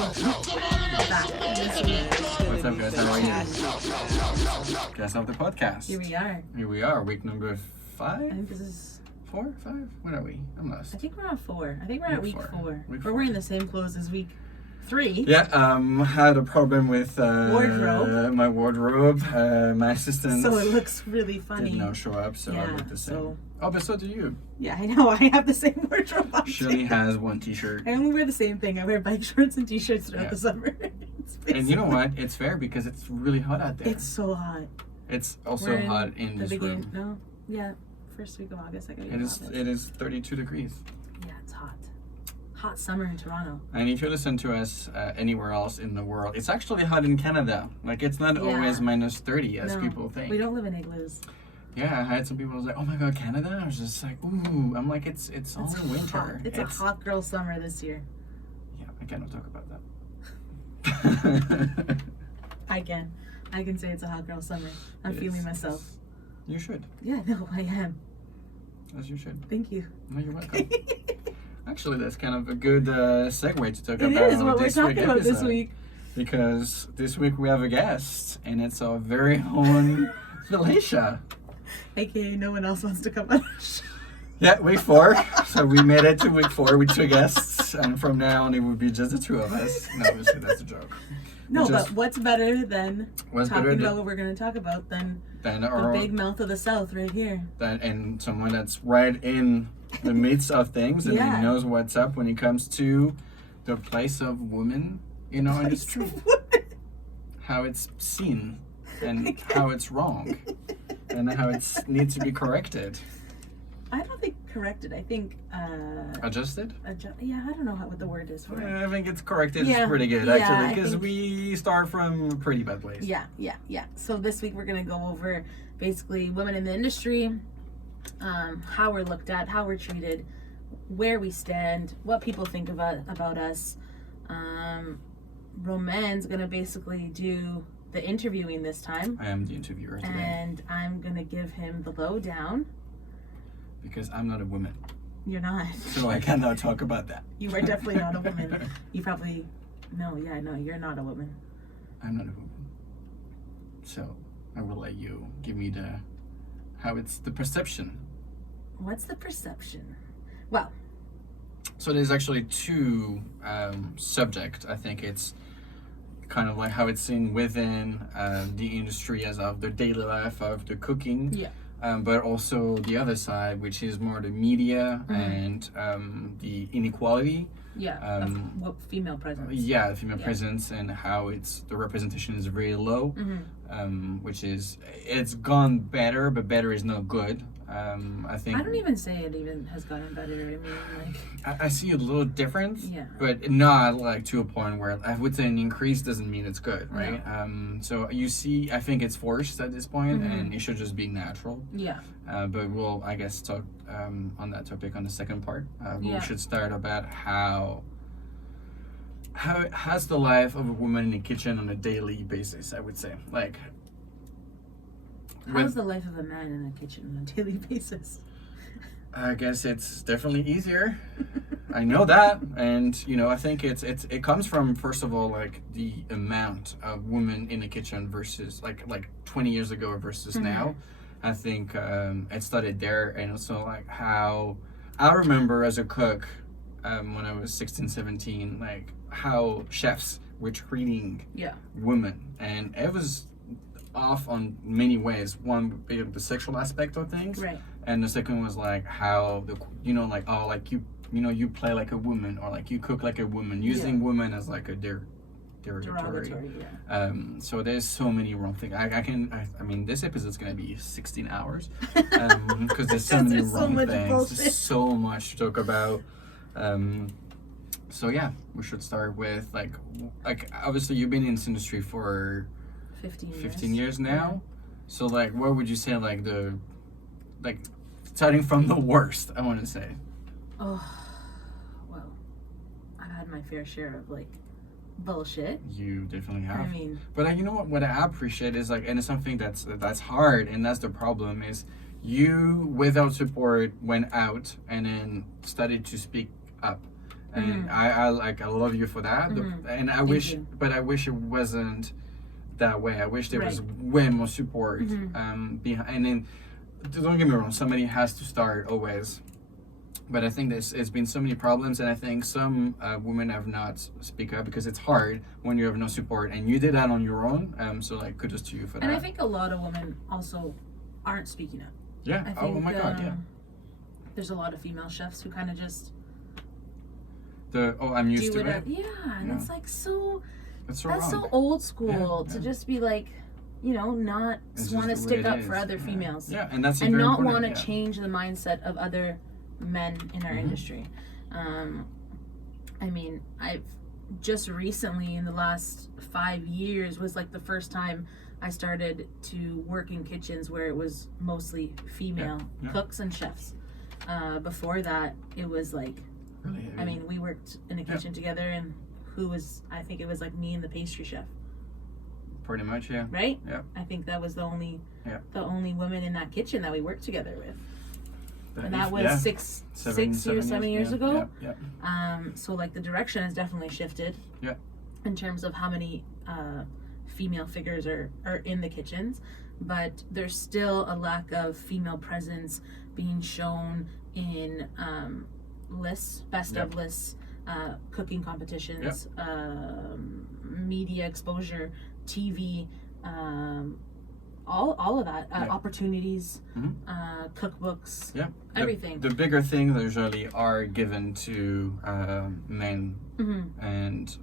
What's up, guys? How are you? Guys of the podcast. Here we are. Week number 5? I think this is 4? 5? What are we? I'm lost. I think we're on 4. I think we're at week 4. Week We're 4. wearing the same clothes as week 3. Yeah, had a problem with Wardrobe. my wardrobe. My assistant So it looks really funny. did not show up, so I Yeah, look the same. so- Oh, but so do you. Yeah, I know. I have the same wardrobe on She only too. has one t-shirt. I only wear the same thing. I wear bike shorts and t-shirts throughout Yeah. the summer. And you know what? It's fair because it's really hot out there. It's so hot. It's We're also hot in the this beginning. room. No, yeah, first week of August. It is 32 degrees. Yeah, it's hot. Hot summer in Toronto. And if you listen to us anywhere else in the world, it's actually hot in Canada. Like, it's not Yeah. always minus 30 as No, people think. We don't live in igloos. Yeah, I had some people who was like, oh my god, Canada? I was just like, ooh. I'm like, it's only winter. Hot. It's a hot girl summer this year. Yeah, I cannot talk about that. I can say it's a hot girl summer. I'm feeling myself. You should. Yeah, no, I am. As you should. Thank you. No, you're welcome. Actually, that's kind of a good segue to talk It about is what we're this talking week's about this episode. week. Because this week we have a guest, and it's our very own Felicia. AKA no one else wants to come on our show. Yeah, week 4. So we made it to week 4 with 2 guests, and from now on it would be just the 2 of us. No, obviously that's a joke. No, Just- but what's better than What's talking better about than- what we're going to talk about than Then the our big mouth of the South right here? and someone that's right in the midst of things and Yeah. he knows what's up when it comes to the place of women in our industry, how it's seen and how it's wrong and how it needs to be corrected. I don't think corrected. I think Adjusted? yeah, I don't know what the word is for it. I think it's corrected. Yeah. It's pretty good Yeah, actually I because think- we start from a pretty bad place. Yeah. So this week we're gonna go over basically women in the industry, how we're looked at, how we're treated, where we stand, what people think about us. Roman's gonna basically do the interviewing this time, I am the interviewer today and I'm gonna give him the lowdown. because I'm not a woman, You're not. so I cannot talk about that. You are definitely not a woman. You probably no, you're not a woman. I'm not a woman. So I will let you give me how it's the perception. What's the perception? Well, So there's actually 2 subjects. I think it's kind of like how it's seen within the industry as of the daily life of the cooking. yeah. But also the other side, which is more the media and the inequality. Yeah, what female presence? Yeah, the female Yeah. presence and how the representation is very low, Mm-hmm. which is, it's gone better, but better is not good. I think I don't even say it even has gotten better. I mean, like, I see a little difference, yeah. but not like to a point where I would say an increase doesn't mean it's good, right? So you see, I think it's forced at this point, and it should just be natural. Yeah. But we'll, I guess, talk on that topic on the second part. Yeah. We should start about how has the life of a woman in the kitchen on a daily basis, I would say. Like, How's the life of a man in the kitchen on a daily basis? I guess it's definitely easier. I know that, and I think it comes from, first of all, like the amount of women in the kitchen versus like 20 years ago versus now. I think it started there, and also like how I remember as a cook when I was 16, 17, like how chefs were treating women, and it was off on many ways. One would be the sexual aspect of things, Right. and the second was like how you play like a woman, or like you cook like a woman, using woman as like a derogatory. Yeah. So there's so many wrong things. I mean, this episode's gonna be 16 hours because there's so many There's so wrong much things. bullshit. There's so much to talk about. So yeah, we should start with like obviously you've been in this industry for 15 years now. So like, what would you say like starting from the worst? I want to say. Oh, well, I've had my fair share of like bullshit. You definitely have. I mean, but you know what I appreciate is like, and it's something that's hard, and that's the problem is you without support went out and then started to speak up and I love you for that. And I wish, but I wish it wasn't that way. I wish there was way more support behind. And then, don't get me wrong, somebody has to start always. But I think there's been so many problems, and I think some women have not speak up because it's hard when you have no support, and you did that on your own. So like, kudos to you for that. And I think a lot of women also aren't speaking up. Yeah. I think, oh my God. Yeah. There's a lot of female chefs who kind of just I'm used to it. And it's like so. That's wrong. So old school to just be like, not want to stick up for other females. Yeah, and that's and not want to change the mindset of other men in our industry. I mean, I've just recently, in the last 5 years, was like the first time I started to work in kitchens where it was mostly female cooks and chefs. Before that, it was like, I mean, we worked in a kitchen together, and I think it was like me and the pastry chef. Pretty much, yeah. Right? Yeah. I think that was the only women in that kitchen that we worked together with. And that was 7 years ago. Yeah. So like the direction has definitely shifted. Yeah. In terms of how many female figures are in the kitchens, but there's still a lack of female presence being shown in lists, best of lists, cooking competitions, media exposure, TV, all of that, opportunities, cookbooks, everything. The bigger things usually are given to men, and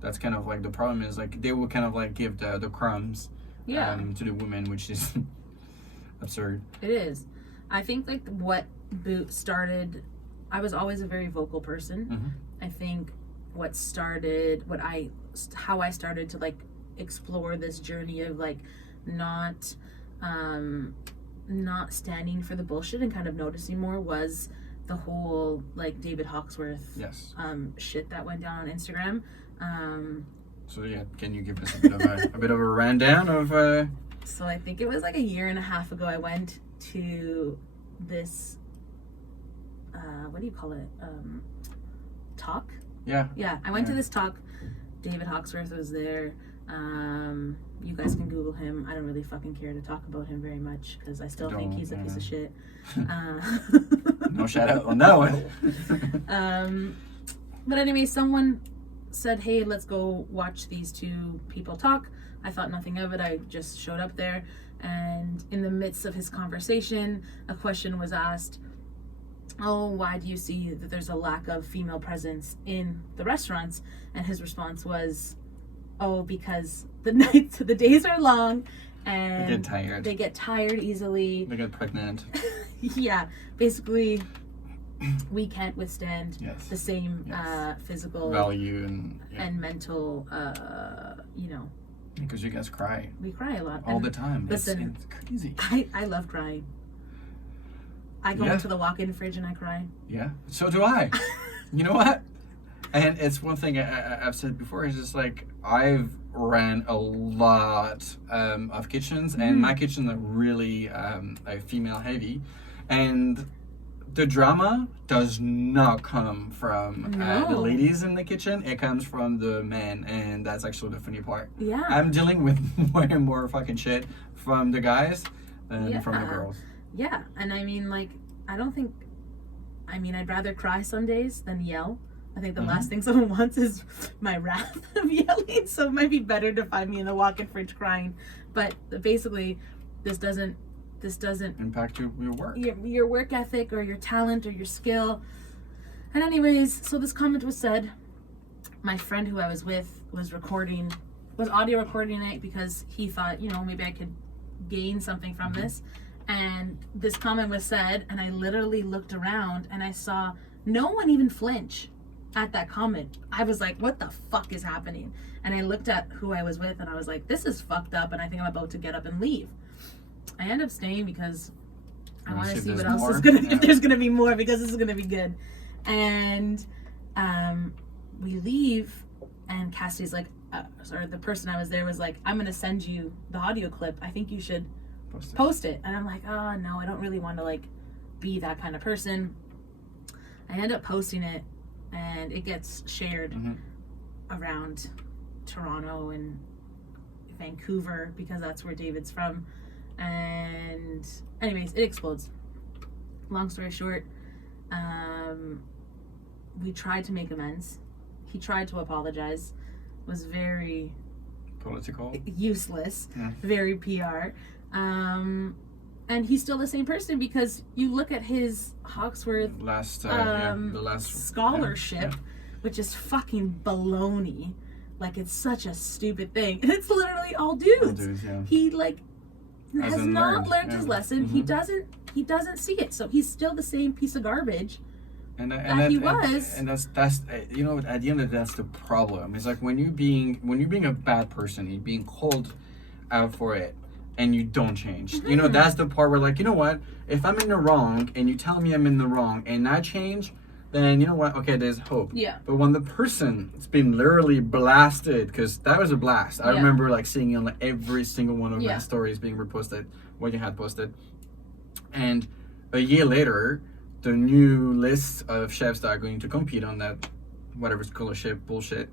that's kind of like the problem is like they will kind of like give the crumbs to the women, which is absurd. It is. I think like what started, I was always a very vocal person. I think how I started to like explore this journey of like not standing for the bullshit and kind of noticing more was the whole like David Hawksworth shit that went down on Instagram. So yeah, can you give us a bit of a rundown of So I think it was like a year and a half ago I went to this what do you call it? Talk? Yeah. Yeah, I went to this talk. David Hawksworth was there. You guys can Google him. I don't really fucking care to talk about him very much because I still think he's a piece of shit. No shout out on that one. But anyway, someone said, hey, let's go watch these two people talk. I thought nothing of it. I just showed up there, and in the midst of his conversation, a question was asked. Oh, why do you see that there's a lack of female presence in the restaurants? And his response was, oh, because the days are long and they get tired easily. They get pregnant. Yeah, basically we can't withstand the same physical value and mental because you guys cry. We cry a lot all the time. Listen, it's crazy. I love crying. I go into the walk-in fridge and I cry. Yeah, so do I. You know what? And it's one thing I've said before, is just like, I've ran a lot of kitchens, and my kitchens are really female heavy. And the drama does not come from the ladies in the kitchen. It comes from the men, and that's actually the funny part. Yeah. I'm dealing with more and more fucking shit from the guys than from the girls. Yeah, and I mean, like, I'd rather cry some days than yell. I think the last thing someone wants is my wrath of yelling, so it might be better to find me in the walk-in fridge crying. But basically, this doesn't impact your work. Your work ethic or your talent or your skill. And anyways, so this comment was said. My friend who I was with was audio recording it because he thought, maybe I could gain something from this. And this comment was said, and I literally looked around and I saw no one even flinch at that comment. I was like, what the fuck is happening? And I looked at who I was with and I was like, this is fucked up, and I think I'm about to get up and leave. I end up staying because I want to see what else is if there's gonna be more, because this is gonna be good. And we leave, and Cassie's like, the person I was there was like, I'm gonna send you the audio clip. I think you should post it. And I'm like, oh no, I don't really want to like be that kind of person. I end up posting it, and it gets shared around Toronto and Vancouver because that's where David's from. And anyways, it explodes. Long story short, we tried to make amends. He tried to apologize. Was very political, useless, very PR. And he's still the same person because you look at his Hawksworth the last scholarship, which is fucking baloney. Like, it's such a stupid thing. And it's literally all dudes. He like has not learned his lesson. He doesn't see it. So he's still the same piece of garbage. And that's you know, at the end of the day, that's the problem. It's like when you're being a bad person, you're being called out for it, and you don't change. You know, that's the part where, like, you know what? If I'm in the wrong and you tell me I'm in the wrong and I change, then you know what? Okay, there's hope. Yeah. But when the person's been literally blasted, because that was a blast. I remember like seeing it on like every single one of my stories being reposted, what you had posted, and a year later, the new list of chefs that are going to compete on that whatever scholarship bullshit,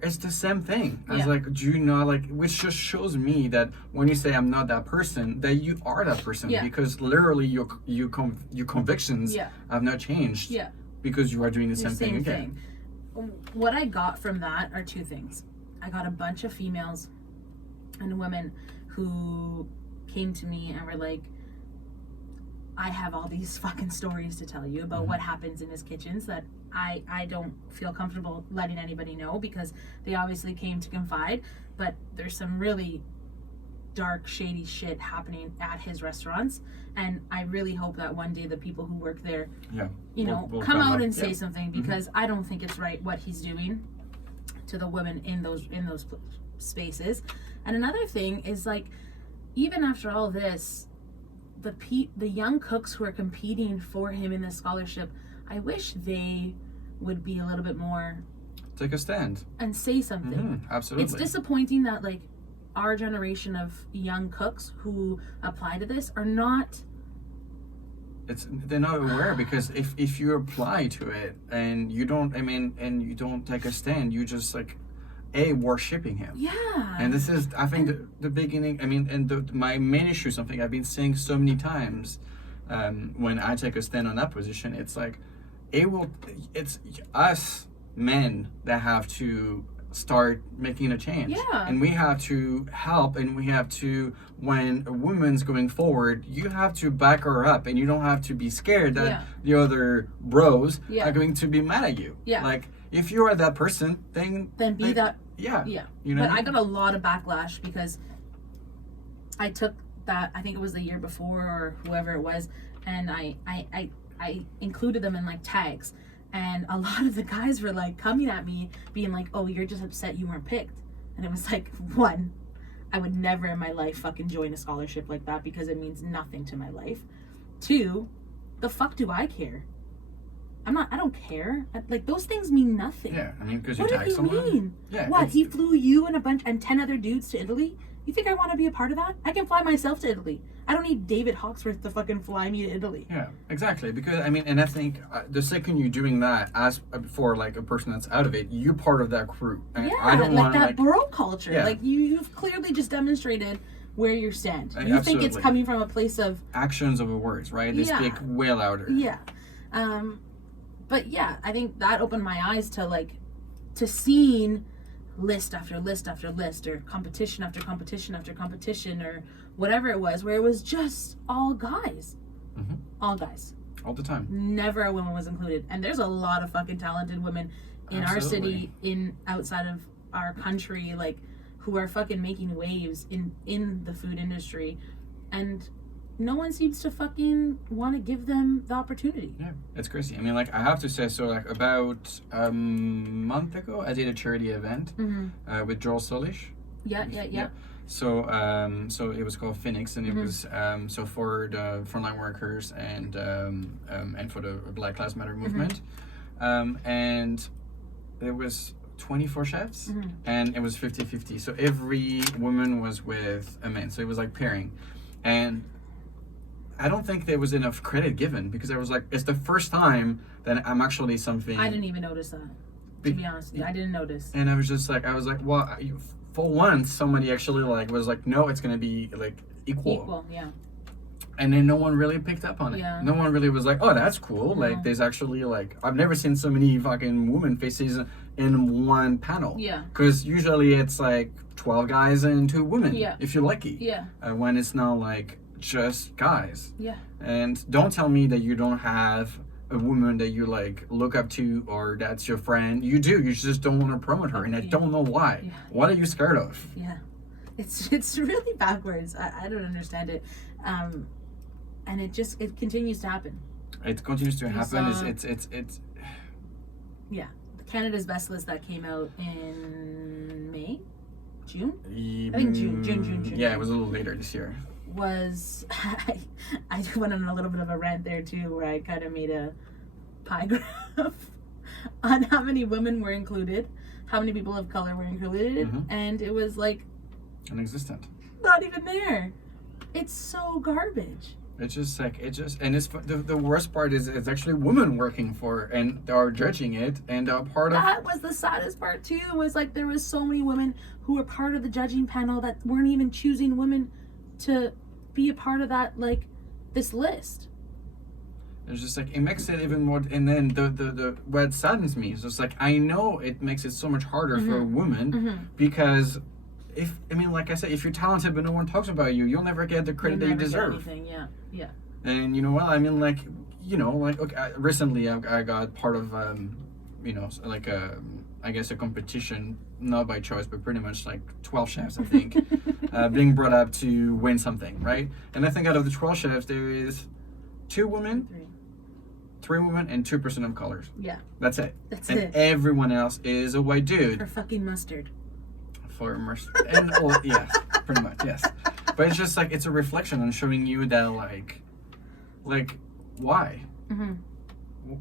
it's the same thing. I was like, do you know, like, which just shows me that when you say I'm not that person, that you are that person, because literally your convictions have not changed, because you are doing the same thing again. What I got from that are two things. I got a bunch of females and women who came to me and were like, I have all these fucking stories to tell you about what happens in his kitchens that I don't feel comfortable letting anybody know because they obviously came to confide, but there's some really dark, shady shit happening at his restaurants, and I really hope that one day the people who work there, you know, will come out and say something, because I don't think it's right what he's doing to the women in those spaces. And another thing is, like, even after all this, the young cooks who are competing for him in this scholarship, I wish they would be a little bit more, take a stand and say something. Absolutely. It's disappointing that, like, our generation of young cooks who apply to this are not, they're not aware, because if you apply to it and you don't, and you don't take a stand, you just like worshipping him. And this is, I think, the beginning. And my main issue, something I've been saying so many times, when I take a stand on that position, it's like it's us men that have to start making a change, and we have to help, and we have to, when a woman's going forward, you have to back her up, and you don't have to be scared that the other bros are going to be mad at you. Like, if you are that person, then be that. You know, but I got a lot of backlash because I took that, I think it was the year before or whoever it was, and I included them in like tags, and a lot of the guys were like coming at me being like, oh, you're just upset you weren't picked. And it was like, one, I would never in my life fucking join a scholarship like that because it means nothing to my life. Two, the fuck do I care? I don't care. Like, those things mean nothing. Because you tag someone. What do you mean? What, he flew you and 10 other dudes to Italy? You think I want to be a part of that? I can fly myself to Italy. I don't need David Hawksworth to fucking fly me to Italy. Exactly. Because, and I think the second you're doing that, as for like a person that's out of it, you're part of that crew. And I don't like that bro culture. Like, you've clearly just demonstrated where you stand. You think it's coming from a place of actions over words, right? They speak way louder. But I think that opened my eyes to seeing list after list after list, or competition after competition after competition, or whatever it was, where it was just all guys. All guys. All the time. Never a woman was included. And there's a lot of fucking talented women in our city, outside of our country, like, who are fucking making waves in the food industry. And no one seems to fucking want to give them the opportunity. It's crazy. Like, I have to say, so, like, about a month ago, I did a charity event with Joel Solish. So it was called Phoenix, and it was so for the frontline workers and for the Black Lives Matter movement, and it was 24 chefs, and it was 50-50. So every woman was with a man. So it was like pairing, and I don't think there was enough credit given, because I was like, it's the first time that I'm actually something. I didn't even notice that. To be honest with you, I didn't notice. And I was like, well, for once, somebody actually like was like, no, it's gonna be like equal. Equal, yeah. And then no one really picked up on it. Yeah. No one really was like, oh, that's cool. No. Like, there's actually like, I've never seen so many fucking woman faces in one panel. Yeah. Because usually it's like 12 guys and 2 women. Yeah. If you're lucky. Yeah. When it's not like just guys. Yeah. And don't tell me that you don't have a woman that you like look up to, or that's your friend. You do. You just don't want to promote her, and I don't know why. Yeah. What are you scared of? Yeah, it's really backwards. I don't understand it, and it continues to happen. It continues to happen. It's yeah. Canada's Best list that came out in June. I think June. Yeah, it was a little later this year. Was I went on a little bit of a rant there too, where I kind of made a pie graph on how many women were included, how many people of color were included, and it was like non-existent. Not even there. It's so garbage. It's just like and it's the worst part is it's actually women working for and they are judging it, and part of that was the saddest part too. Was like there was so many women who were part of the judging panel that weren't even choosing women to be a part of that, like this list. It's just like it makes it even more, and then the what saddens me is just like I know it makes it so much harder for a woman because like I said, if you're talented but no one talks about you, you'll never get the credit that you deserve. Yeah. And you know what I mean, like okay, recently I got part of like I guess a competition, not by choice, but pretty much like 12 chefs, I think, being brought up to win something, right? And I think out of the 12 chefs, there is 2 women, 3 women, and 2 person of colors. Yeah. That's it. And everyone else is a white dude. For fucking mustard. For mustard. And, yes, pretty much, yes. But it's just like, it's a reflection on showing you that, like why?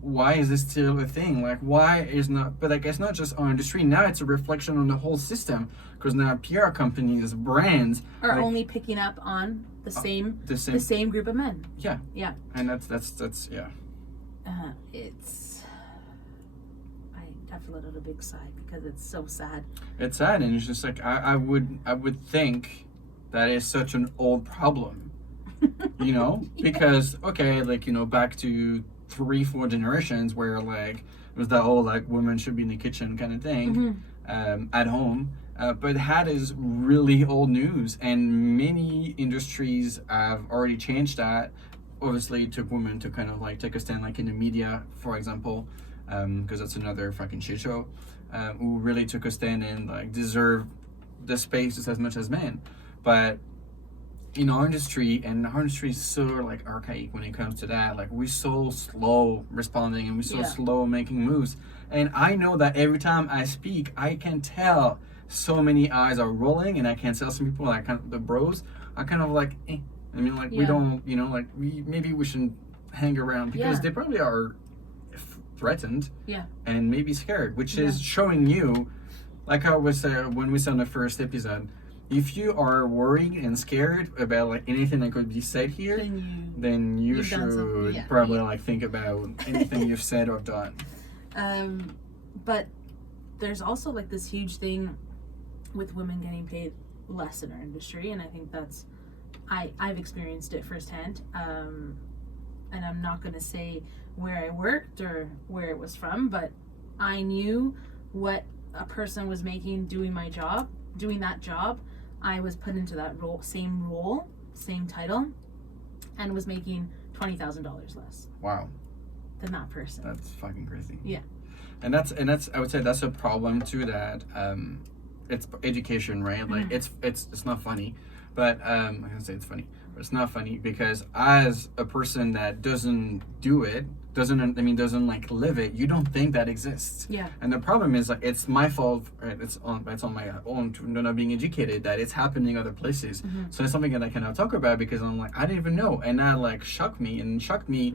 Why is this still a thing? Like, why is not, but like, it's not just our industry. Now it's a reflection on the whole system, because now PR companies, brands are like, only picking up on the same group of men. Yeah. Yeah. And that's yeah. I have to let out a big sigh because it's so sad. It's sad, and it's just like, I would think that is such an old problem, because, okay, like, back to 3-4 generations where like it was that whole like women should be in the kitchen kind of thing at home, but that is really old news, and many industries have already changed that. Obviously it took women to kind of like take a stand, like in the media, for example, because that's another fucking shit show, who really took a stand and like deserve the space as much as men. But in our industry, and our industry is so like archaic when it comes to that, like we're so slow responding and we're so slow making moves. And I know that every time I speak, I can tell so many eyes are rolling, and I can tell some people, like kind of the bros are kind of like we don't, like maybe we shouldn't hang around, because they probably are threatened and maybe scared, which is showing you, like I was when we said in the first episode, if you are worried and scared about like anything that could be said here, then you should probably like think about anything you've said or done. But there's also like this huge thing with women getting paid less in our industry, and I think that's I've experienced it firsthand. And I'm not gonna say where I worked or where it was from, but I knew what a person was making doing that job. I was put into that role, same title, and was making $20,000 less. Wow. Than that person. That's fucking crazy. Yeah. And that's I would say that's a problem too, that it's education, right? Like it's not funny, but I'm gonna say it's funny, but it's not funny, because as a person that doesn't do it, doesn't like live it, you don't think that exists. Yeah. And the problem is, like, it's my fault, right? It's on my own to not being educated that it's happening other places. So it's something that I cannot talk about, because I'm like, I didn't even know, and that like shocked me.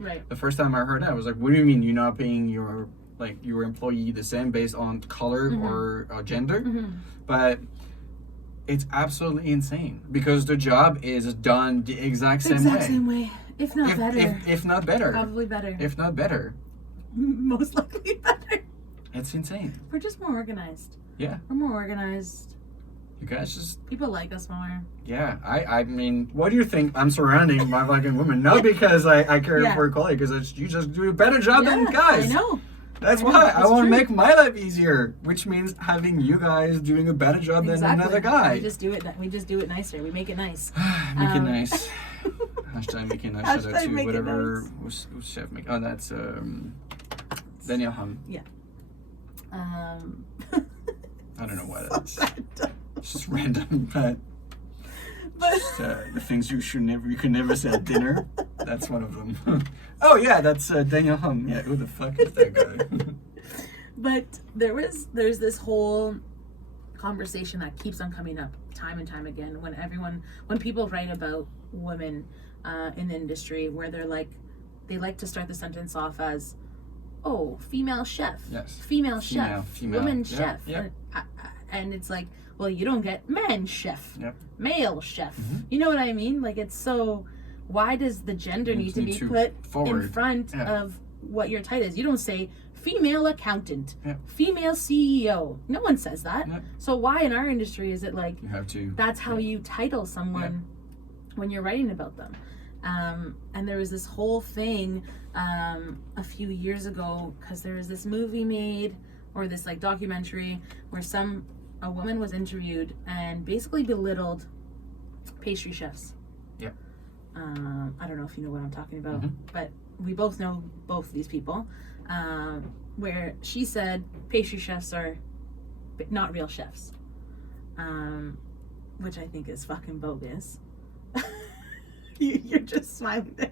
Right. The first time I heard that, I was like, what do you mean you're not paying your employee the same based on color or gender? But it's absolutely insane, because the job is done the exact same way. If not better. If not better. Probably better. If not better. Most likely better. It's insane. We're just more organized. Yeah. We're more organized. You guys just... People like us more. Yeah. I mean, what do you think I'm surrounding my fucking women? Not because I care for equality, because you just do a better job than guys. I know. That's why I want to make my life easier, which means having you guys doing a better job than another guy. We just do it nicer. We make it nice. Make it nice. Hashtag make it nice. Shout out to whatever who's chef make. Oh, that's Daniel Hum. Yeah. I don't know what it is. It's just random, but just, the things you can never say at dinner. That's one of them. Oh yeah, that's Daniel Hum. Yeah, who the fuck is that guy? But there's this whole conversation that keeps on coming up time and time again when people write about women in the industry, where they like to start the sentence off as, oh, female chef, female chef, woman chef, and it's like, well, you don't get man chef, male chef. You know what I mean? Like, it's so, why does the gender need to be put in front of what your title is? You don't say female accountant, female CEO. No one says that. So why in our industry is it like, you have to, that's how you title someone when you're writing about them? And there was this whole thing a few years ago, because there was this movie made, or this like documentary, where a woman was interviewed and basically belittled pastry chefs. I don't know if you know what I'm talking about, but we both know both these people, where she said pastry chefs are not real chefs, which I think is fucking bogus. You're just smiling there.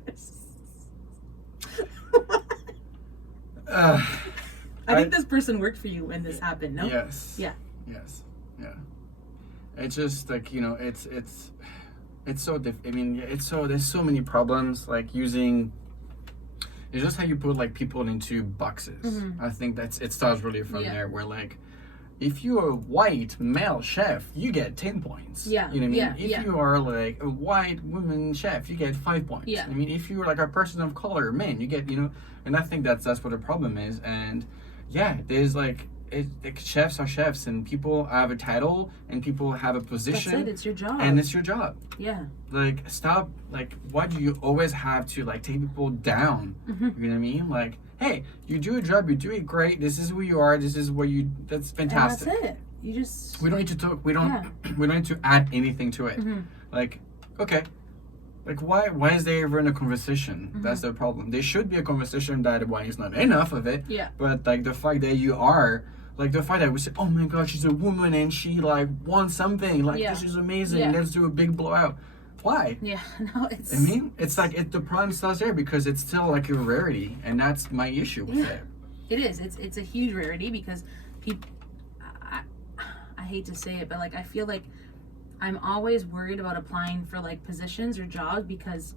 I think this person worked for you when this happened, no? Yes. Yeah. Yes. Yeah. It's just like, it's so I mean, there's so many problems, like using, it's just how you put like people into boxes. I think it starts really from there, where like, if you're a white male chef, you get 10 points. Yeah. You know what I mean? If you are like a white woman chef, you get 5 points. Yeah. I mean, if you're like a person of color, man, you get, and I think that's what the problem is. And yeah, there's like chefs are chefs, and people have a title, and people have a position. That's it. It's your job. And it's your job. Yeah. Like, stop. Like, why do you always have to like take people down? You know what I mean? Like, hey, you do a job, you do it great. This is who you are. This is what you. That's fantastic. And that's it. You just. We don't need to talk. We don't. We don't need to add anything to it. Like, okay. Like, why is there even a conversation? That's the problem. There should be a conversation. That why is not enough of it. Yeah. But like the fact that you are. Like the fact that we say, oh my god, she's a woman and she like won something. Like, this is amazing. Let's do a big blowout. Why? Yeah, no, it's. I mean, it's like the problem starts there, because it's still like a rarity, and that's my issue with it. It is. It's a huge rarity, because people. I hate to say it, but like I feel like I'm always worried about applying for like positions or jobs, because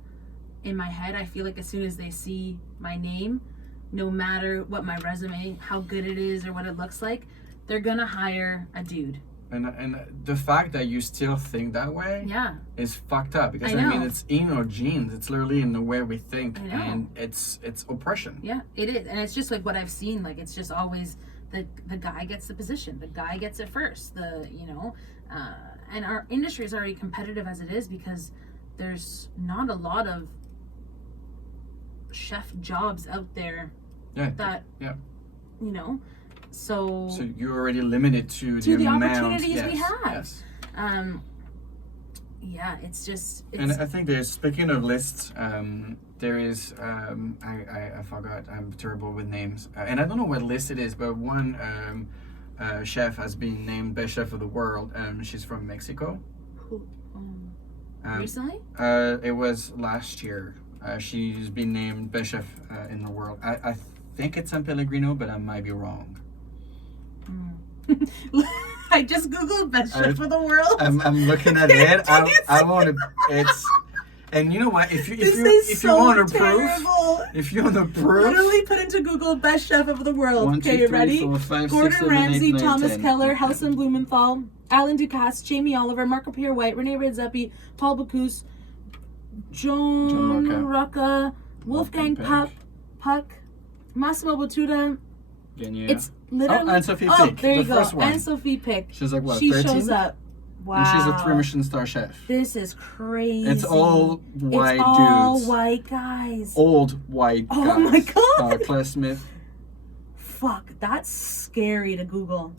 in my head I feel like as soon as they see my name, no matter what my resume, how good it is or what it looks like, they're gonna hire a dude. And the fact that you still think that way is fucked up, because I mean, it's in our genes. It's literally in the way we think, and it's oppression. Yeah, it is. And it's just like what I've seen, like it's just always the guy gets the position, the guy gets it first, and our industry is already competitive as it is, because there's not a lot of chef jobs out there so you're already limited to the the amount, opportunities we have. It's just and I think there's, speaking of lists, there is I forgot, I'm terrible with names, and I don't know what list it is, but one chef has been named best chef of the world. She's from Mexico. Recently? It was last year. She's been named best chef in the world. I think it's San Pellegrino, but I might be wrong. I just googled best chef of the world. I'm looking at it. I want to. It's, and you know what? If you want to prove, literally put into Google best chef of the world. 1, 2, okay, 3, ready? 4, 5, Gordon 6, 7, Ramsay, 8, 9, Thomas 10. Keller, Howson Blumenthal, Alan Ducasse, Jamie Oliver, Marco Pierre White, Renee Redzepi, Paul Bocuse, Joan Rocca. Rocca, Wolfgang Puck, Massimo Bottura. Gagné. It's literally. and Sophie Oh, Pick, there you the go. first one. And Sophie Pick. She's like what? She 13? shows up. Wow. And she's a 3-Michelin star chef. This is crazy. It's all white It's all dudes. white guys. Old white guys. Oh my God. Classmate. Fuck, that's scary to Google.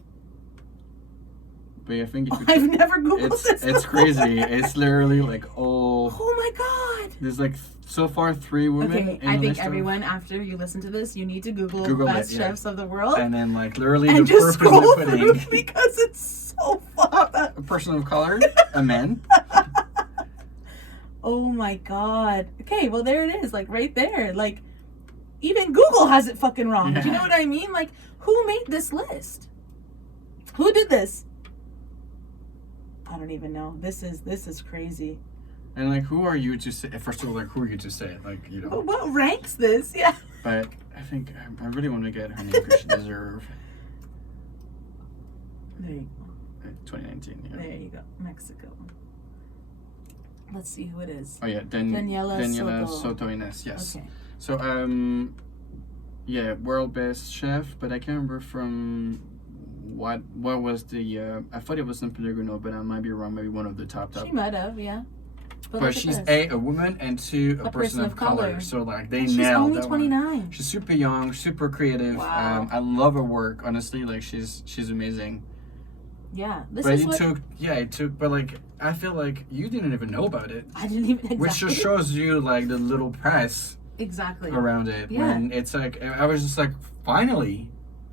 But I think if you I've never Googled this. it's crazy. It's literally like all. Oh my God. There's like so far 3 women. Okay, in I the think list of- everyone, after you listen to this, you need to Google Google best it, yeah. chefs of the world And then like literally and the just proof is in scroll the through pudding. because it's so fucked up. A person of color, a man. Oh my God. Okay, well there it is, like right there. Like even Google has it fucking wrong. Do you know what I mean? Like who made this list? Who did this? I don't even know. This is crazy. And like, who are you to say? First of all, like, who are you to say it? Like, you know. What ranks this? Yeah. But I think I really want to get her name because she deserves. There you go. 2019. Yeah. There you go. Mexico. Let's see who it is. Oh yeah, Daniela Soto Inez. Yes. Okay. So yeah, world best chef, but I can't remember from what was the. I thought it was in Pellegrino, but I might be wrong. Maybe one of the top. She might have, yeah. But she's a woman and 2 a person of color. So like they she's nailed only that 29. one. She's super young, super creative. Wow. I love her work. Honestly, like she's amazing. Yeah, this But is it took. But like I feel like you didn't even know about it, I didn't even exactly. which just shows you like the little press exactly around it. Yeah. When it's like I was just like finally,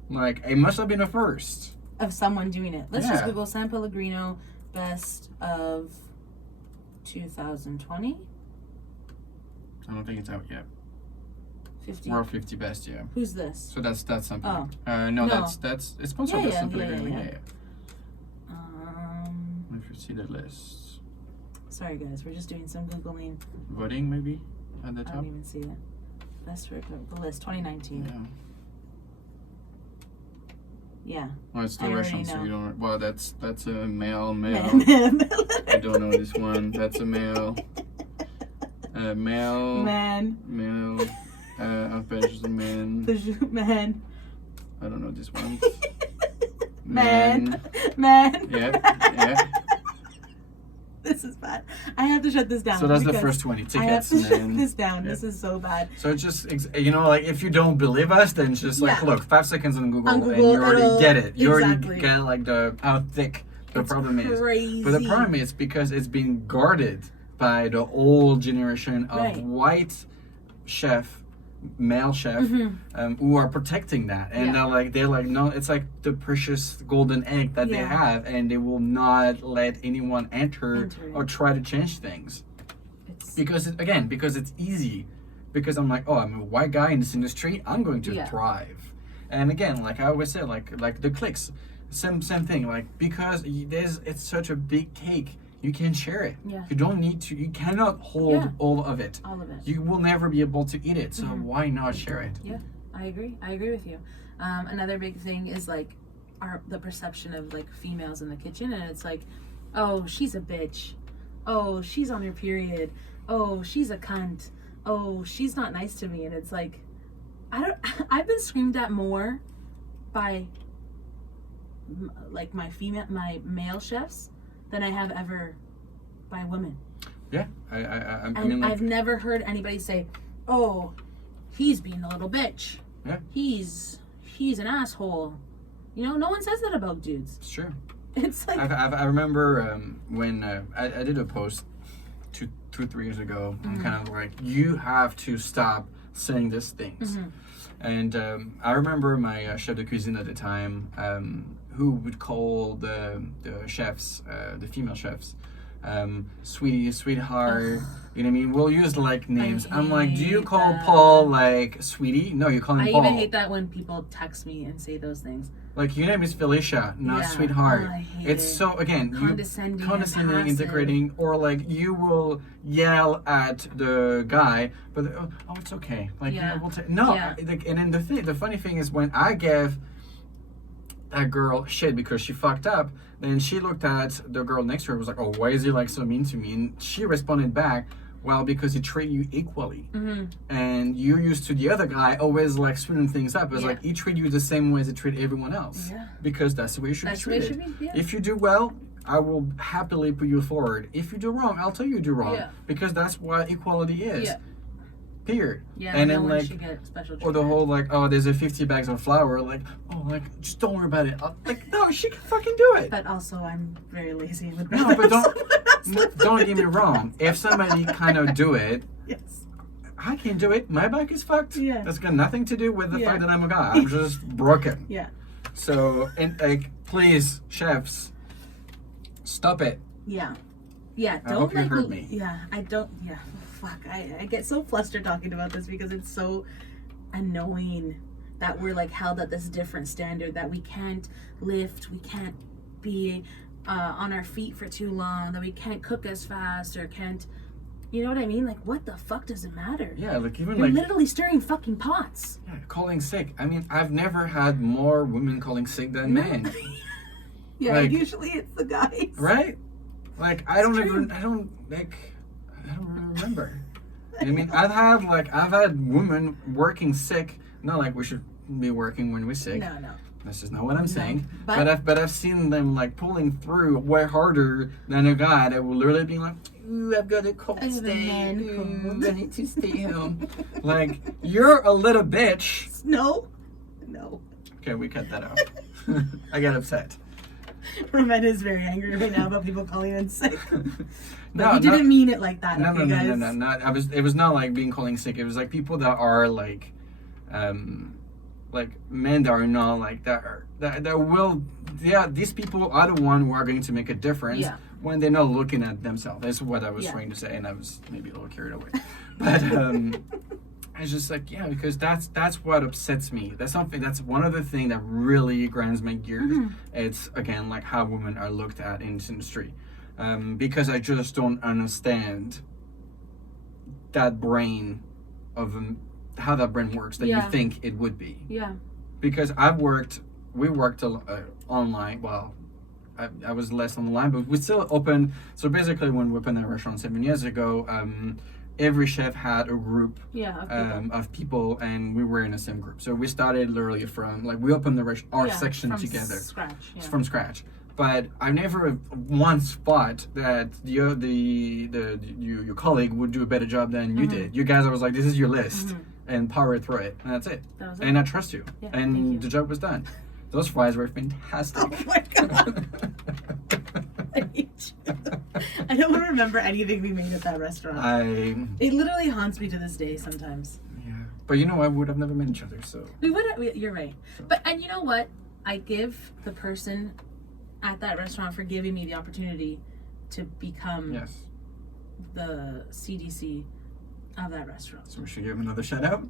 like it must have been a first. of someone doing it. Let's just Yeah. Google San Pellegrino best of 2020. I don't think it's out yet. 50. World 50 best, yeah. Who's this? So that's something. Oh. No, No. that's it's sponsored by Yeah, something. yeah. Yeah. If you see the list, Sorry guys, we're just doing some Googling. voting maybe at the I top. don't even see it. Best for the list 2019. Yeah. Yeah. Well, it's the I already Russian, so know. you don't. Well, that's a male. Man. I don't know this one. That's a male. Male. Man. Male. Just a man. Man. I don't know this one. Man. Man. Yeah. This is bad. I have to shut this down. So that's the because first 20 I have tickets. to and shut then- this down. yeah. This is so bad. So it's just, like, if you don't believe us, then just, like, Yeah. look, 5 seconds on Google, On and Google, you already it'll- get it. You exactly. already get, like, how thick the It's problem is. crazy. But the problem is because it's been guarded by the old generation of Right. white male chef, who are protecting that. And Yeah. they're like, no, it's like the precious golden egg that they Yeah. have, and they will not let anyone enter Enter it. or try to change things. It's, Because it's easy. Because I'm like, oh, I'm a white guy in this industry. I'm going to Yeah. thrive. And again, like I always say, like the clicks, same thing. Like because it's such a big cake, you can share it. Yeah. You don't need to. You cannot hold Yeah. all of it. all of it. You will never be able to eat it. So why not share it? Yeah, I agree. I agree with you. Another big thing is like the perception of like females in the kitchen, and it's like, oh, she's a bitch. Oh, she's on her period. Oh, she's a cunt. Oh, she's not nice to me. And it's like, I've been screamed at more by like my male chefs than I have ever by women. Yeah, I And mean, like, I've never heard anybody say, "Oh, he's being a little bitch. Yeah. He's an asshole." You know, no one says that about dudes. it's true. It's like, I remember when I did a post 3 years ago. I'm kind of like, you have to stop saying these things. And I remember my chef de cuisine at the time, who would call the chefs, the female chefs, sweetie, sweetheart. You know what I mean? We'll use like names. I'm like, do you hate call that. Paul like sweetie? No, you call him I Paul. even hate that when people text me and say those things. Like, your name is Felicia, not Yeah. sweetheart. Oh, I hate It's it. so, again, Condescending and condescending, passive. integrating, or like you will yell at the guy, but oh, it's okay. Like, Yeah. we'll take Yeah. and then the funny thing is when I gave that girl shit because she fucked up, then she looked at the girl next to her and was like, oh, why is he like so mean to me? And she responded back Well, because he treat you equally, and you're used to the other guy always like splitting things up. It's like he treat you the same way as he treat everyone else, because that's the way you should be treated. If you do well, I will happily put you forward. If you do wrong, I'll tell you do wrong, because that's what equality is. Period. Yeah, and no then one like, should get special or the whole like, oh, there's a 50 bags of flour. Like, oh, like just don't worry about it. Like, no, she can fucking do it. But also, I'm very lazy and would No, rather but don't get me wrong. If somebody kind of do it, Yes. I can't do it. My back is fucked. Yeah. That's got nothing to do with the fact that I'm a guy. I'm just broken. Yeah. So, and like, please, chefs, stop it. Yeah. Yeah. I Don't hope you like heard me. Yeah. I don't. Yeah. Fuck. I get so flustered talking about this because it's so annoying that we're like held at this different standard, that we can't lift, we can't be on our feet for too long, that we can't cook as fast or can't. You know what I mean? Like, what the fuck does it matter? Yeah, like even You're like literally stirring fucking pots. yeah, calling sick. I mean, I've never had more women calling sick than men. Yeah, Like- usually it's the guys. Right? Like I don't remember. I mean, I've had women working sick. Not like we should be working when we're sick. No. This is not what I'm saying. but- But I've seen them like pulling through way harder than a guy that will literally be like, ooh, I've got a cold I have a stay. man Ooh, cold." I need to stay home. Like, you're a little bitch. No. Okay, we cut that out. I got upset. Roman is very angry right now about people calling in sick. But No, he didn't mean it like that. No, Okay, guys? no. Not. It was not like being calling sick. It was like people that are like men that are not like that will. Yeah, these people are the one who are going to make a difference when they're not looking at themselves. That's what I was trying to say, and I was maybe a little carried away. But it's just like because that's what upsets me. That's one of the things that really grinds my gears. It's again like how women are looked at in this industry. Because I just don't understand that brain of how that brain works that you think it would be. Yeah. Because we worked online. Well, I was less online, but we still open. So basically, when we opened the restaurant 7 years ago, every chef had a group of people, and we were in the same group. So we started literally from we opened our section together from scratch. But I never once thought that your colleague would do a better job than you did. You guys, I was like, this is your list, and power through it, and that's it. And I trust you, and the job was done. Those fries were fantastic. Oh my god! I hate you. I don't remember anything we made at that restaurant. It literally haunts me to this day sometimes. Yeah, but you know, I would have never met each other, so You're right. And you know what? I give the person at that restaurant for giving me the opportunity to become the CDC of that restaurant. So we should give him another shout out.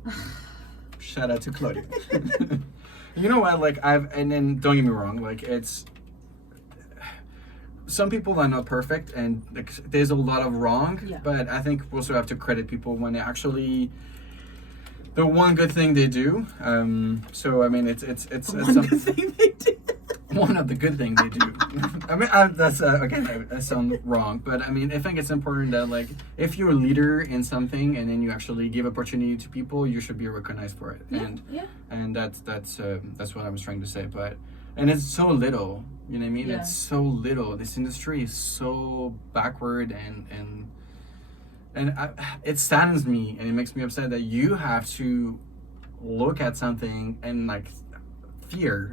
Shout out to Claudia. You know what? And then don't get me wrong. It's some people are not perfect, and there's a lot of wrong. Yeah. But I think we also have to credit people when they actually the one good thing they do. So I mean, it's One good thing they do. One of the good things they do. I mean, that's again, that sounds wrong, but I mean, I think it's important that if you're a leader in something and then you actually give opportunity to people, you should be recognized for it. And that's what I was trying to say. And it's so little, you know what I mean? Yeah. It's so little. This industry is so backward, and it saddens me, and it makes me upset that you have to look at something and not fear,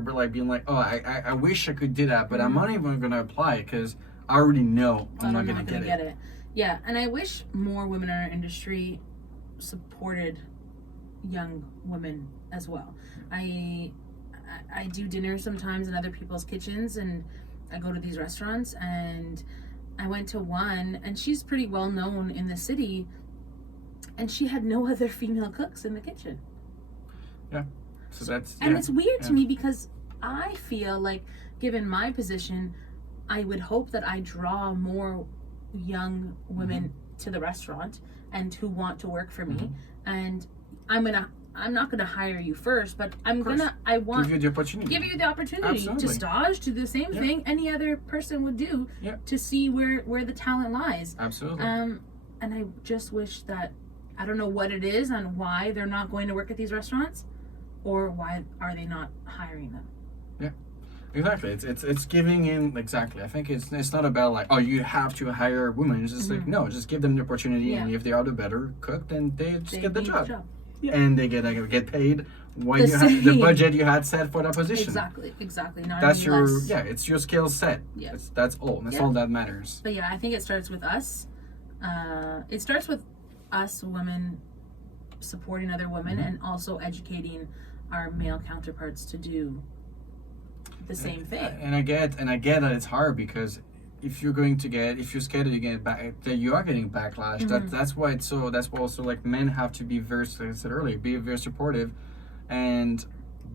but being like, oh, I wish I could do that, but I'm not even going to apply it because I already know I'm not going to get it. Yeah, and I wish more women in our industry supported young women as well. I do dinner sometimes in other people's kitchens, and I go to these restaurants, and I went to one, and she's pretty well known in the city, and she had no other female cooks in the kitchen. Yeah. So it's weird to me because I feel like, given my position, I would hope that I draw more young women to the restaurant and who want to work for me. And I'm not gonna hire you first, but I want give you the opportunity. Absolutely. To stage, to do the same thing any other person would do to see where the talent lies. Absolutely. And I just wish that, I don't know what it is and why they're not going to work at these restaurants, or why are they not hiring them. Exactly. It's giving in. Exactly. I think it's not about like, oh, you have to hire women. It's just like, no, just give them the opportunity, and if they are the better cook, then they just get the job. Yeah. And they get paid when you have the budget you had set for that position. Exactly. Not That's any your less. it's your skill set. Yeah. That's all. That's all that matters. But yeah, I think it starts with us. It starts with us women supporting other women, and also educating our male counterparts to do the same thing. And I get that it's hard, because if you're scared that you get that you are getting backlash, that's why also like men have to be very, like I said earlier, be very supportive and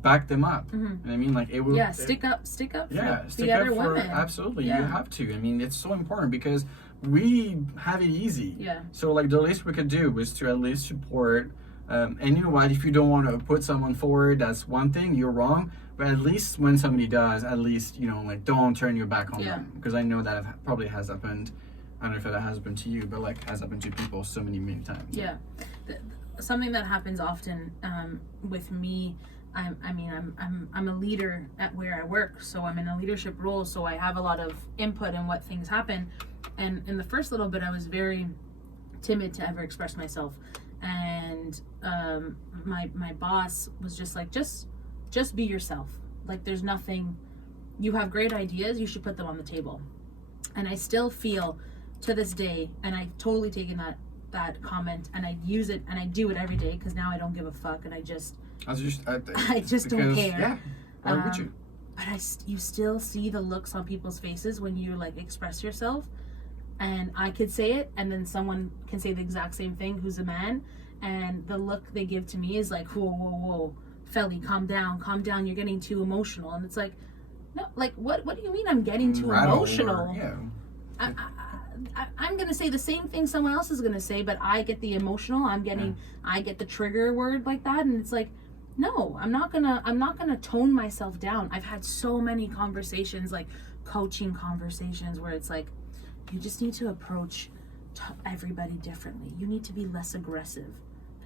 back them up. And I mean, like, it will stick up for stick the up other for women. Absolutely. You have to. I mean, it's so important, because we have it easy. So like the least we could do is to at least support, and you know what, if you don't want to put someone forward, that's one thing, you're wrong. But at least when somebody does, at least, you know, like, don't turn your back on them. Because I know that probably has happened. I don't know if that has happened to you, but like, has happened to people so many times. Yeah. Something that happens often with me, I'm a leader at where I work, so I'm in a leadership role, so I have a lot of input in what things happen. And in the first little bit, I was very timid to ever express myself. And my boss was just like, just be yourself. Like, there's nothing, you have great ideas, you should put them on the table. And I still feel to this day, and I've totally taken that comment, and I use it, and I do it every day, because now I don't give a fuck, and I just don't care. Yeah. Why would you? But you still see the looks on people's faces when you like express yourself, and I could say it, and then someone can say the exact same thing who's a man, and the look they give to me is like, whoa, Feli, calm down, you're getting too emotional. And it's like, no, like, what do you mean I'm getting too emotional? I'm gonna say the same thing someone else is gonna say, but I get the emotional, I get the trigger word like that, and it's like, no, I'm not gonna tone myself down. I've had so many conversations, like coaching conversations, where it's like, you just need to approach everybody differently. You need to be less aggressive.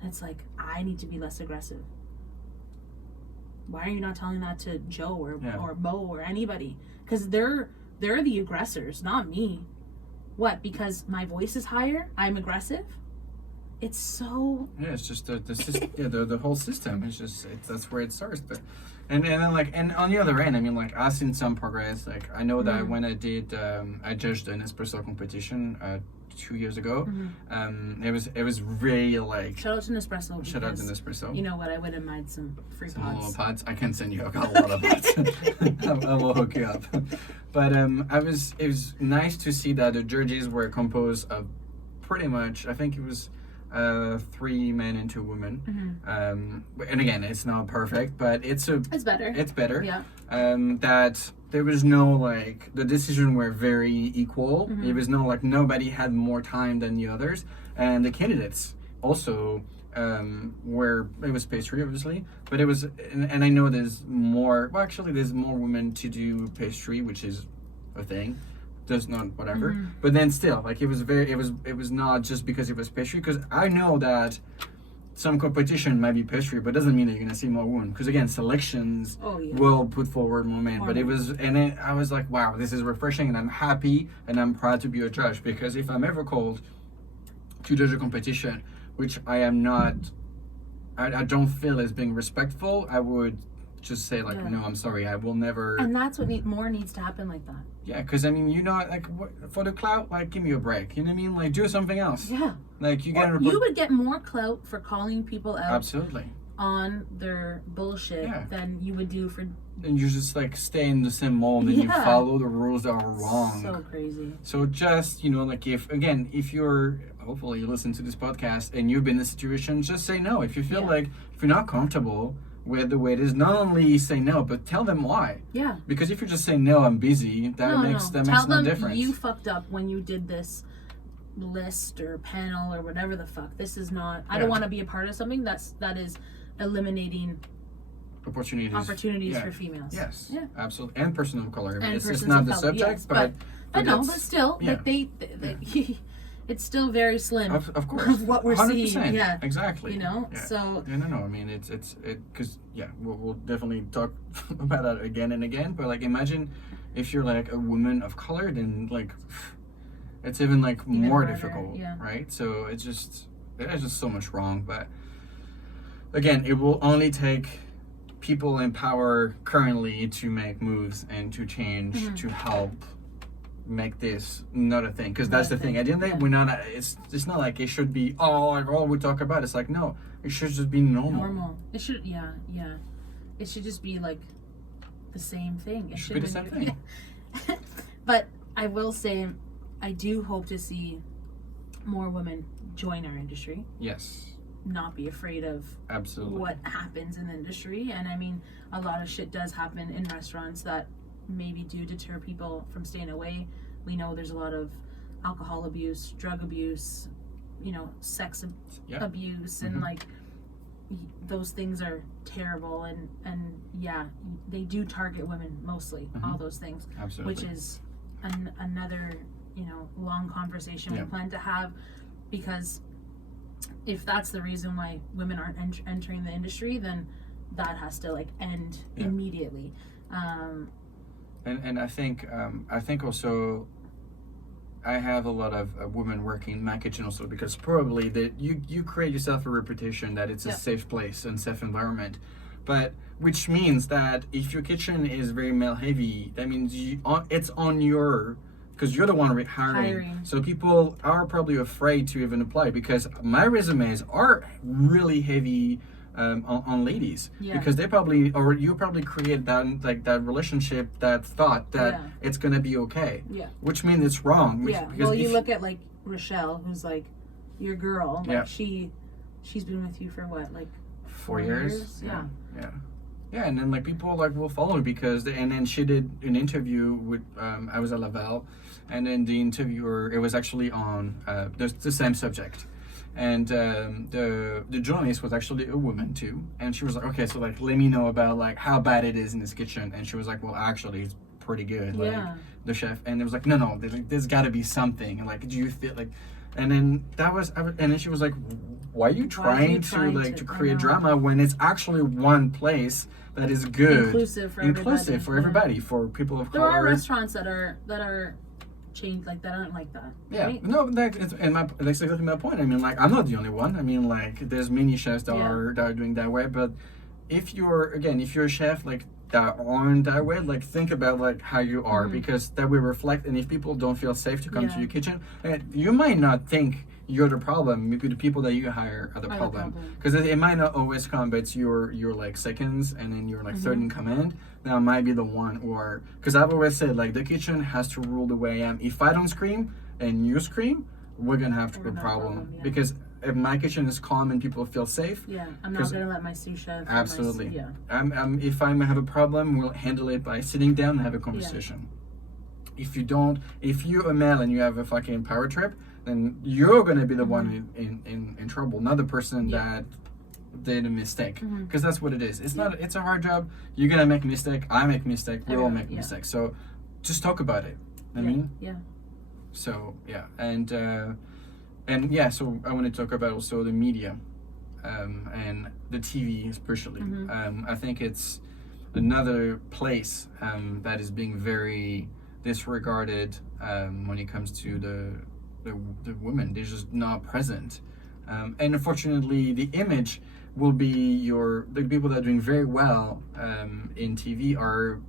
And it's like, I need to be less aggressive. Why are you not telling that to Joe or Bo or anybody? Because they're the aggressors, not me. What? Because my voice is higher, I'm aggressive? It's so... Yeah, it's just the whole system. It's just, that's where it starts. And then, like, and on the other end, I mean, like, I've seen some progress. Like, I know that when I judged an espresso competition 2 years ago. It was really like... Shout out to Nespresso. Shout out to Nespresso. You know what? I wouldn't mind some free some pods. Little pods. I can send you. I got a lot of pods. I will hook you up. But it was nice to see that the judges were composed of pretty much, I think it was 3 men and 2 women. And again, it's not perfect, but it's better. It's better. Yeah. That there was no, like, the decisions were very equal. It was no, like, nobody had more time than the others. And the candidates also it was pastry, obviously, but it was, and I know there's more women to do pastry, which is a thing. There's not whatever. But then still, like, it was not just because it was pastry, because I know that some competition might be pastry, but doesn't mean that you're gonna see more women. Because again, selections will put forward more men. But I was like, wow, this is refreshing, and I'm happy and I'm proud to be a judge, because if I'm ever called to judge a competition, which I am not, I don't feel as being respectful, I would just say, like, no, I'm sorry, I will never. And that's what more needs to happen like that. Yeah, because I mean, like, for the clout, like, give me a break. You know what I mean? Like, do something else. Yeah. Like, you would get more clout for calling people out. Absolutely. On their bullshit than you would do for. And you just, like, stay in the same mold and you follow the rules that are wrong. So crazy. So just, you know, like, if you're, hopefully you listen to this podcast and you've been in this situation, just say no. If you feel like, if you're not comfortable with the way it is, not only say no, but tell them why. Yeah. Because if you just say no, I'm busy, that makes no difference. Tell them you fucked up when you did this list or panel or whatever the fuck. This is not, I don't want to be a part of something that is eliminating opportunities for females. Yes. Yeah. Absolutely. And person of color. And it's not the subject, but no, but still, like, it's still very slim. Of course. Of what we're 100%. seeing. Yeah. Exactly. You know? Yeah. So Yeah, no. I mean, it's because we'll definitely talk about that again and again. But like, imagine if you're like a woman of color, then like, it's even like Even more harder, difficult, yeah. right? So there's just so much wrong. But again, it will only take people in power currently to make moves and to change to help make this not a thing, because that's the thing. At the end of the day, we're not. It's not like it should be like all we talk about. It's like, no, it should just be normal. It should it should just be like the same thing. It should be the same thing. But I will say, I do hope to see more women join our industry. Yes. Not be afraid of absolutely what happens in the industry. And I mean, a lot of shit does happen in restaurants that maybe do deter people from staying away. We know there's a lot of alcohol abuse, drug abuse, you know, sex abuse, and like those things are terrible. And yeah, they do target women mostly, all those things. Absolutely. Which is another, you know, long conversation we plan to have, because if that's the reason why women aren't entering the industry, then that has to like end immediately. And I think also I have a lot of women working in my kitchen also, because probably that you create yourself a reputation that it's a safe place and safe environment, but which means that if your kitchen is very male heavy, that means it's on your, because you're the one hiring. So people are probably afraid to even apply, because my resumes are really heavy on ladies, because they probably, or you probably create that like that relationship, that thought that it's gonna be okay. Yeah. Which means it's wrong. Well, you look at like Rochelle, who's like your girl. Like she's been with you for what, like 4 years? Yeah. Yeah, and then like people like will follow because and then she did an interview with I was at Laval, and then the interviewer, it was actually on the same subject, and the journalist was actually a woman too, and she was like, okay, so like let me know about like how bad it is in this kitchen, and she was like, well, actually it's pretty good, like the chef, and it was like, no, there's got to be something, like, do you feel like, and then and then she was like, why are you trying to create drama when it's actually one place that is good, inclusive for everybody, for people of color. There are restaurants that are changed like that, aren't like that. Yeah, right? No, that's exactly my point. I mean, like, I'm not the only one. I mean, like, there's many chefs that are doing that way. But if you're a chef like that aren't that way, like, think about like how you are, because that will reflect. And if people don't feel safe to come to your kitchen, you might not think you're the problem. Maybe the people that you hire are the problem, because it might not always come, but you're like seconds, and then you're like third in command. That might be the one, or because I've always said like the kitchen has to rule the way I am. If I don't scream and you scream, we're gonna have a problem. Because if my kitchen is calm and people feel safe, I'm not gonna let my sous chef. Absolutely. If I have a problem, we'll handle it by sitting down and have a conversation. If you're a male and you have a fucking power trip, then you're gonna be the one in trouble, not the person that did a mistake, because that's what it is. It's a hard job. You're gonna make a mistake. I make a mistake. We all make mistakes. So just talk about it. I mean, So and so I want to talk about also the media, and the TV especially. I think it's another place that is being very disregarded when it comes to the women. They're just not present, and unfortunately the image will be the people that are doing very well in TV are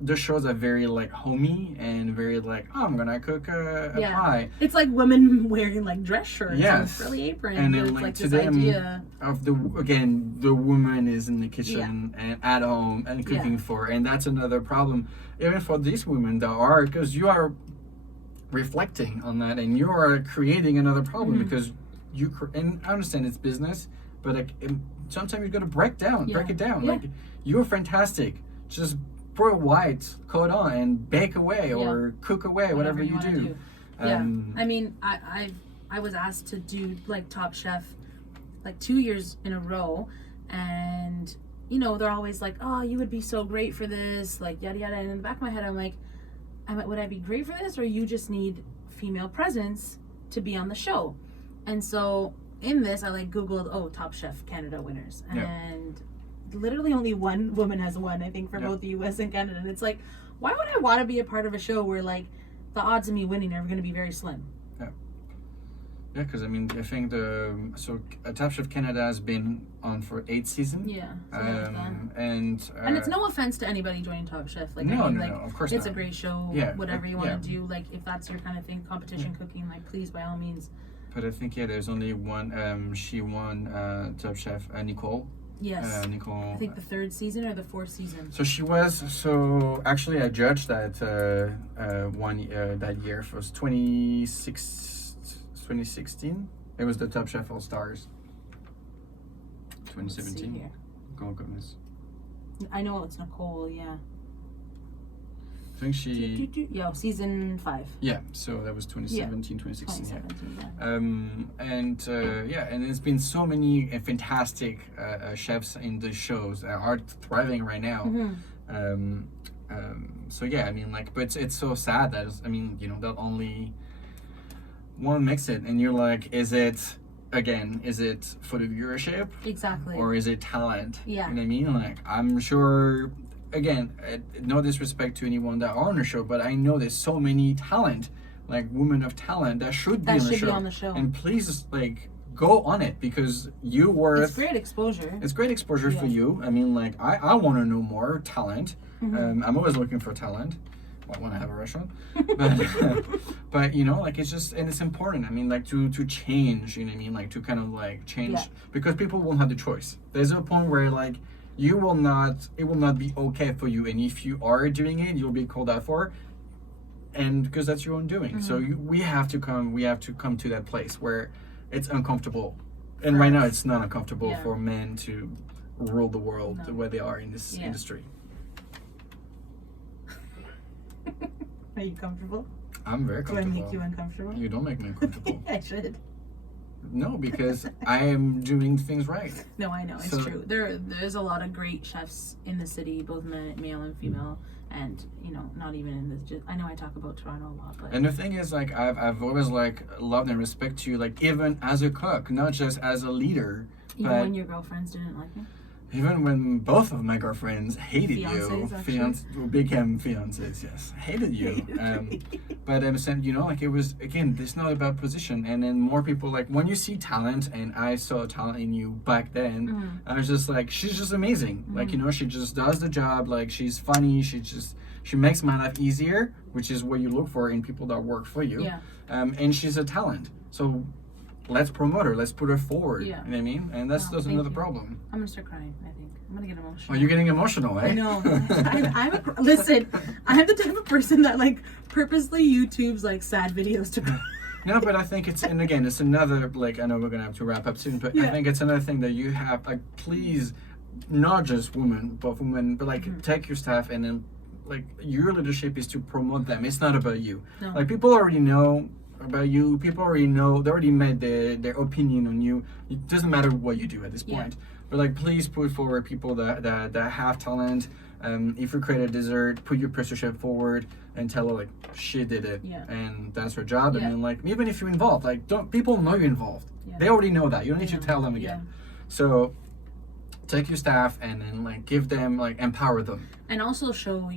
the shows are very like homey and very like, oh, I'm gonna cook a pie. It's like women wearing like dress shirts and frilly aprons, and then like like to this them idea of the woman is in the kitchen and at home and cooking for, and that's another problem even for these women that are, because you are reflecting on that and you are creating another problem, because and I understand it's business, but like sometimes you got to break it down. Like, you're fantastic, just put a white coat on and bake away or cook away, whatever you do. I mean, I was asked to do like Top Chef like 2 years in a row, and you know, they're always like, oh, you would be so great for this, like yada yada, and in the back of my head I'm like, would I be great for this, or you just need female presence to be on the show. And so in this, I like Googled, Top Chef Canada winners. And literally only one woman has won, I think, for both the US and Canada. And it's like, why would I want to be a part of a show where like the odds of me winning are going to be very slim? Yeah, because I mean, I think Top Chef Canada has been on for 8 seasons. Yeah, and it's no offense to anybody joining Top Chef. Like, no, of course it's not. a great show. Yeah, whatever you want to do, like if that's your kind of thing, competition cooking, like please by all means. But I think there's only one. She won Top Chef, Nicole. Yes. Nicole. I think the 3rd season or the 4th season. So she was. So actually, I judged that that year. It was 2016. It was the Top Chef All Stars. 2017. Go goodness. I know it's Nicole. Yeah. I think she. Yeah, season 5. Yeah, so that was 2017, 2016. 2017, and it's been so many fantastic chefs in the shows that are thriving right now. So yeah, I mean, like, but it's so sad that that only one makes it, and you're like, is it for the viewership? Exactly. Or is it talent? Yeah. You know what I mean? Like, I'm sure. Again, no disrespect to anyone that are on the show, but I know there's so many talent, like women of talent that should be on the show. And please, like, go on it because you were. It's great exposure. It's great exposure for you. I mean, like, I want to know more talent. I'm always looking for talent. Well, when I have a restaurant, but like it's just, and it's important. I mean, like to change. You know what I mean? Like to kind of like change because people won't have the choice. There's a point where like. It will not be okay for you, and if you are doing it, you'll be called out for, and because that's your own doing. So we have to come to that place where it's uncomfortable, and right now it's not uncomfortable for men to rule the world the way they are in this industry. Are you comfortable? I'm very comfortable. Do I make you uncomfortable? You don't make me uncomfortable. I should. No, because I am doing things right. No, I know, it's true. There's a lot of great chefs in the city, both male and female, and not even in this. I know I talk about Toronto a lot, but. And the thing is, like, I've always like loved and respect you, like even as a cook, not just as a leader. Even when your girlfriends didn't like me. Even when both of my girlfriends hated you, became fiancés, yes, hated you. But I'm saying, like it was, again, it's not about position. And then more people, like when you see talent, and I saw talent in you back then, I was just like, she's just amazing. Like, she just does the job. Like she's funny. She makes my life easier, which is what you look for in people that work for you. Yeah. And she's a talent. So let's promote her. Let's put her forward. Yeah. You know what I mean? And that's another problem. I'm going to start crying, I think. I'm going to get emotional. Oh, you're getting emotional, eh? I know. Listen, I'm the type of person that, like, purposely YouTubes, like, sad videos to cry. No, but I think it's another, like, I know we're going to have to wrap up soon, but I think it's another thing that you have, like, please, not just women, but like, take your staff and then, like, your leadership is to promote them. It's not about you. No. Like, people already know about you. People already know. They already made their opinion on you. It doesn't matter what you do at this point. But like, please put forward people that have talent. If you create a dessert, put your pastry chef forward and tell her like she did it, and that's her job. And then like, even if you're involved, like people know you're involved. They already know that. You don't need to tell them again. So take your staff and then like give them, like, empower them. And also show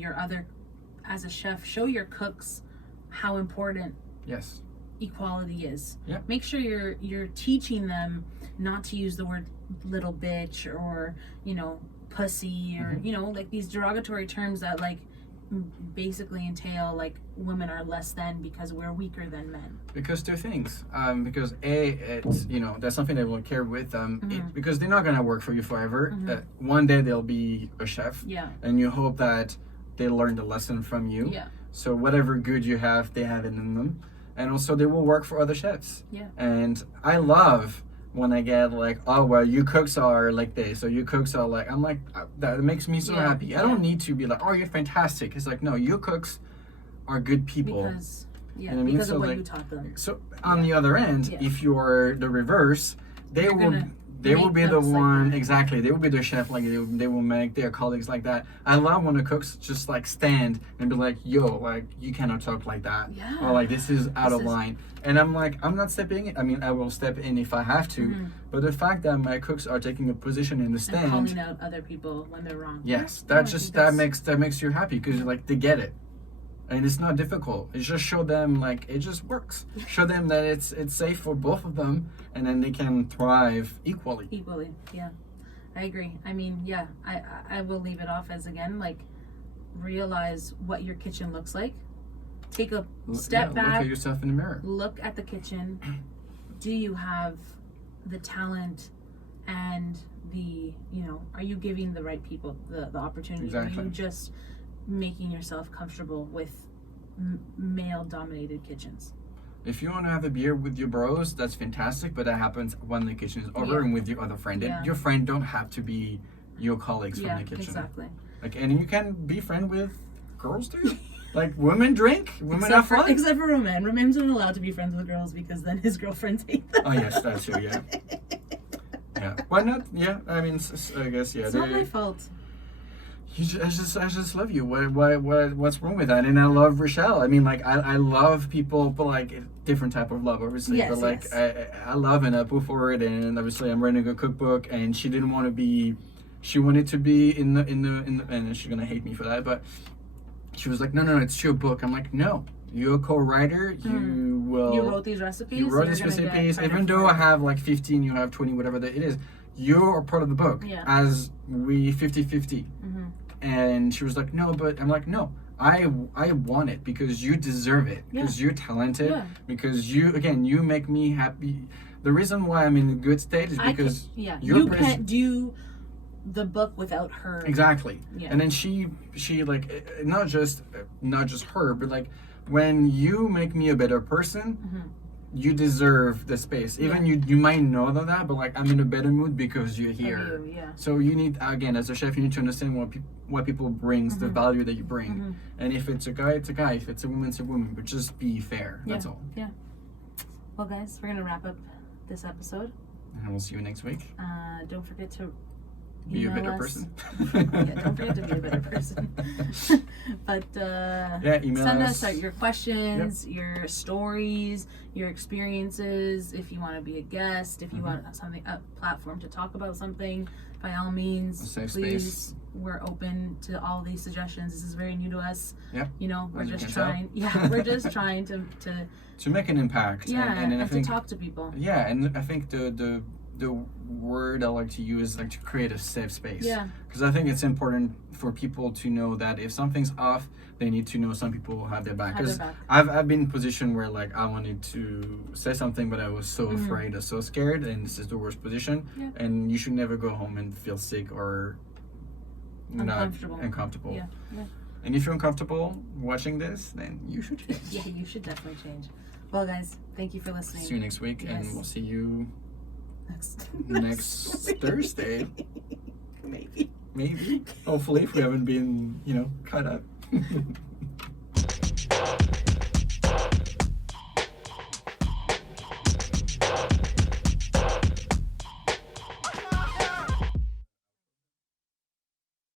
as a chef, show your cooks how important equality is. Yeah. Make sure you're teaching them not to use the word little bitch or pussy or like these derogatory terms that like basically entail like women are less than because we're weaker than men. Because two things. Because it's that's something they will carry with them because they're not gonna work for you forever. One day they'll be a chef. Yeah. And you hope that they learn the lesson from you. Yeah. So whatever good you have, they have it in them. And also they will work for other chefs. Yeah. And I love when I get like, oh, well, you cooks are like this, or you cooks are like, I'm like, that makes me so happy. I don't need to be like, oh, you're fantastic. It's like, no, your cooks are good people. Because, you know what I mean? Because of what like, you taught them. So on the other end, if you're the reverse, they will they will make be the cooks like one that. exactly. They will be the chef, like they will make their colleagues like that. I love when the cooks just like stand and be like, "Yo, like you cannot talk like that," Yeah. or like this is out This of is- line. And I'm like, I'm not stepping in. I mean, I will step in if I have to, but the fact that my cooks are taking a position in the And stand, calling out other people when they're wrong. yes, Yeah, that I just think that makes you happy because like they get it. And it's not difficult. It's just show them like it just works. Show them that it's safe for both of them, and then they can thrive equally. Equally, yeah. I agree. I mean, yeah, I will leave it off as, again, like, realize what your kitchen looks like. Take a step Look back, at yourself in the mirror. look at the kitchen. Do you have the talent and the, are you giving the right people the opportunity? Exactly. Are you just making yourself comfortable with male-dominated kitchens? If you want to have a beer with your bros, that's fantastic. But that happens when the kitchen is over Yeah. and with your other friend. Yeah. And your friend don't have to be your colleagues Yeah, from the kitchen. exactly. Like, and you can be friend with girls too. Like women drink, women have fun. Except for Romain. Romain's not allowed to be friends with girls because then his girlfriends hate them. Oh yes, that's true. Yeah. Yeah. Why not? Yeah. I mean, I guess yeah. It's not my fault. I just love you. What's wrong with that? And I love Rochelle. I mean, like I love people, but like different type of love, obviously. Yes, but like yes. I love and I put forward, and obviously I'm writing a cookbook, and she didn't want to be. She wanted to be in the and she's gonna hate me for that, but she was like, no, it's your book. I'm like, no, you're a co-writer. You will. You wrote these recipes. You wrote you're these gonna get recipes. credit Even for though it. I have like 15, you have 20, whatever that it is. You're a part of the book. Yeah. As we 50-50. And she was like, no, but I'm like, no, I want it because you deserve it, because you're talented, because you make me happy. The reason why I'm in a good state is because you can't do the book without her. Exactly. Yeah. And then she like not just her, but like when you make me a better person, you deserve the space. Even you might know that, but like I'm in a better mood because you're here. Yeah. So you need, again, as a chef, you need to understand what people brings, the value that you bring. And if it's a guy, it's a guy. If it's a woman, it's a woman. But just be fair. That's all. Yeah. Well, guys, we're gonna wrap up this episode. And we'll see you next week. Don't forget to Be a email better us. person. Yeah, don't forget to be a better person. But email send us. us your questions, your stories, your experiences. If you want to be a guest, if you want a platform to talk about something, by all means, A safe please. space. We're open to all these suggestions. This is very new to us. Yeah. We're As you just can tell. trying. Yeah, we're just trying to To make an impact. And I to think, talk to people. yeah, and I think the word I like to use is like to create a safe space. Yeah. Because I think it's important for people to know that if something's off, they need to know some people will have their back. Have their Because back. I've been in a position where like I wanted to say something, but I was so afraid or so scared, and this is the worst position. Yeah. And you should never go home and feel sick or not uncomfortable. Yeah. And if you're uncomfortable watching this, then you should change. Yeah, you should definitely change. Well, guys, thank you for listening. See you next week, Yes. and we'll see you next week. Thursday. Maybe. Maybe. Hopefully, if we haven't been, cut up.